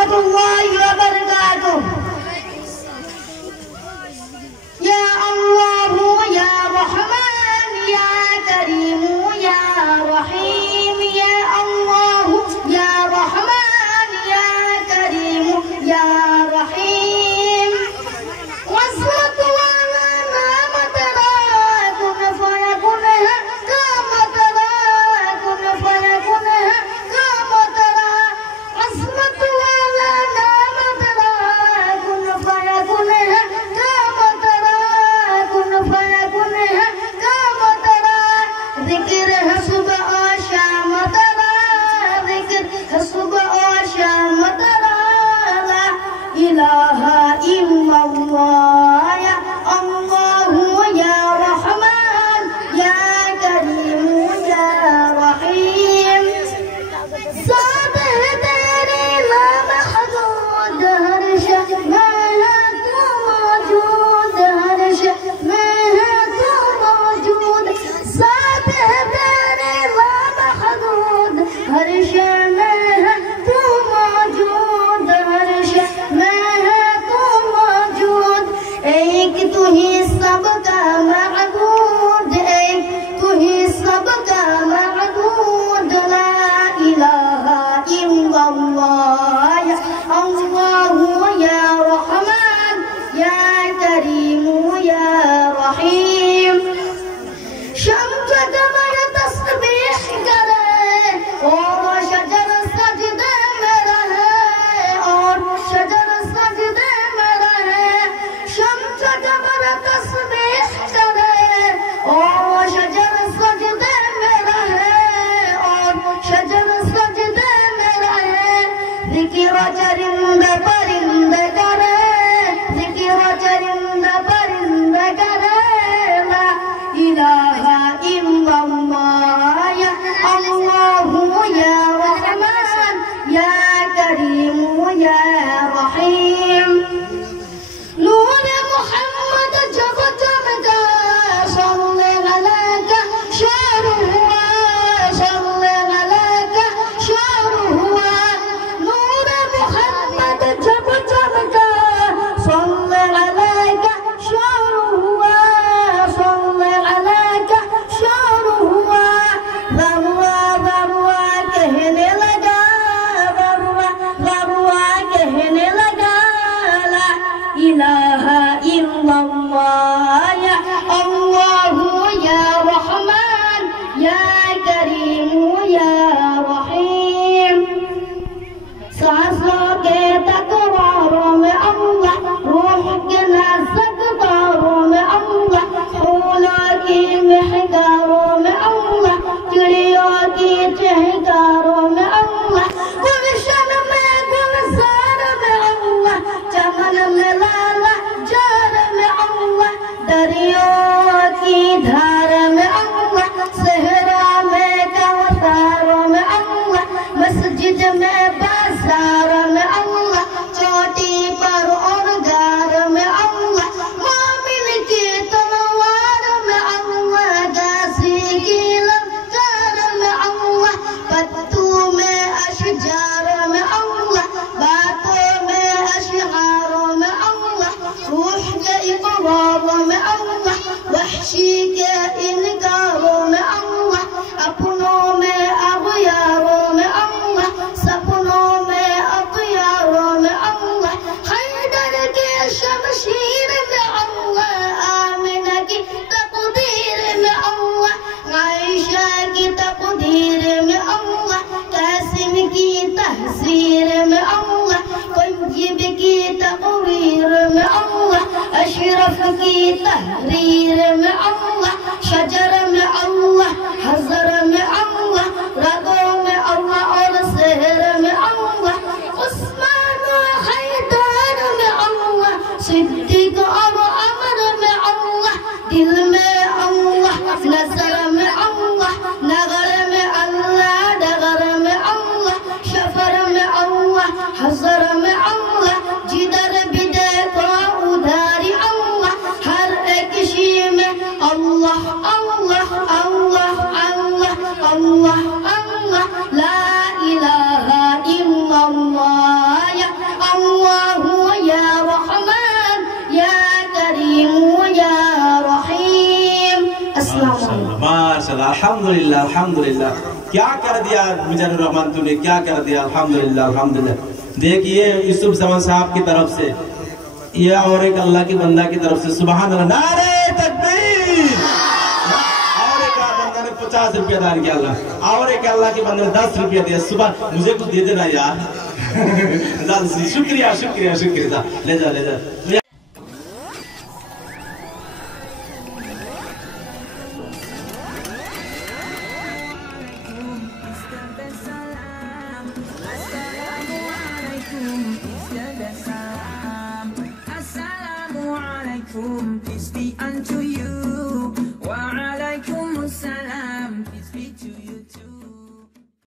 warahmatullahi wabarakatuh. Ya Allah ya Rahman ya Karim ya Rahim ya Allah ya Rahman ya Karim ya Rahim. Wassalatu ala namatara kun fayakun kama tara kun fayakun kama tara. Wassalatu ala namatara kun fayakun kama tara kun fayakun kama tara. Zikr hai subah aur sham tara, zikr hai subah aur sham tara. La ilaha illallah ya Allah ya Rahman ya Karim ya Rahim. साथ है तेरे लामहदूद हर शय में है तू मौजूद, हर शय में है तू मौजूद. साथ है तेरे लामहदूद हर शय में है तू मौजूद, हर शय में है तू मौजूद. एक तू ही सबका मअबूद, एक तू ही सबका मअबूद. ला इलाहा इल्लल्लाह या अल्लाह या रहमान या करीम या रहीम. शम्स कमर तस्बीह करे और शजर सजदे में रहे, और शजर सजदे में रहे. शम्स कमर तस्बीह करे और शजर सजदे में रहे, और शजर सजदे में रहे. जिक्र चरिंदा परिंदा करे, जिक्र चरिंदा परिंदा करे. ला इलाहा इल्लल्लाह या अल्लाह या रहमान या करीम या रहीम. नूर मोहम्मद जब चमका सल्ले अलैका शहर हुआ, सल्ले अलैका शहर हुआ. नूर मोहम्मद जब चमका सल्ले अलैका शहर हुआ, सल्ले अलैका शहर हुआ. ज़र्रा ज़र्रा कहने लगा, ज़र्रा ज़र्रा कहने लगा. ला इलाहा इल्लल्लाह या अल्लाह या रहमान या करीम या रहीम. सांसों के तकरारों में अल्लाह, रूह के नाज़ुक तारों में अल्लाह, फूलों की महकारों में अल्लाह, चिड़ियों की चहकारों में अल्लाह, गुलशन में गुलजार में अल्लाह, चमन में लाला जार में अल्लाह, दरियों की धार में अल्लाह, सहरा में कौसारों में अल्लाह, मस्जिद में बाजार में अल्लाह, चोटी पर और गार में अल्लाह, मोमिन की तलवार में अल्लाह, गाजी की ललकार में अल्लाह, पत्तू में अशजार में अल्लाह, बातों में अशआरों में अल्लाह, रूह के इक़रारों में अल्लाह, वहशी के इनकारों में अल्लाह, अपनों में अग़यारों में अल्लाह, सपनों में अग़यारों में अल्लाह, हैदर के शमशीर में अल्लाह, आमिना की तक़दीर में अल्लाह, आयशा की तक़दीर में अल्लाह, कासिम की तहसीर में अल्लाह, कुंजिब की तक़रीर में अल्लाह, अशरफ की तहरीर में अल्लाह, शजर में अल्लाह, हज़र में अल्लाह, रगों में अल्लाह और सहर में अल्लाह, उस्मान और हैदर में अल्लाह, सिद्दीक और अमर में अल्लाह, दिल में अल्लाह, नज़र में अल्लाह, नगर में अल्लाह, डगर में अल्लाह, शफर में अल्लाह, हज़र में अल्लाह, जिधर भी देखो उधर ही अल्लाह, हर एक शी में अल्लाह अल्लाह माशाल्लाह, अल्हम्दुलिल्लाह अल्हम्दुलिल्लाह। क्या कर दिया मिजानुर रहमान तूने, क्या कर दिया, अल्हम्दुलिल्लाह अल्हम्दुलिल्लाह। देखिए यूसुफ जमान साहब की तरफ से ये और एक अल्लाह की बंदा की तरफ से सुभान अल्लाह, नारे तकबीर। और एक बंदा ने 50 रुपया दान किया अल्लाह, और एक अल्लाह के बंदे ने 10 रुपया दिया। सुबह मुझे कुछ दे देना यार। शुक्रिया शुक्रिया शुक्रिया, ले जा ले जा। Peace be unto you.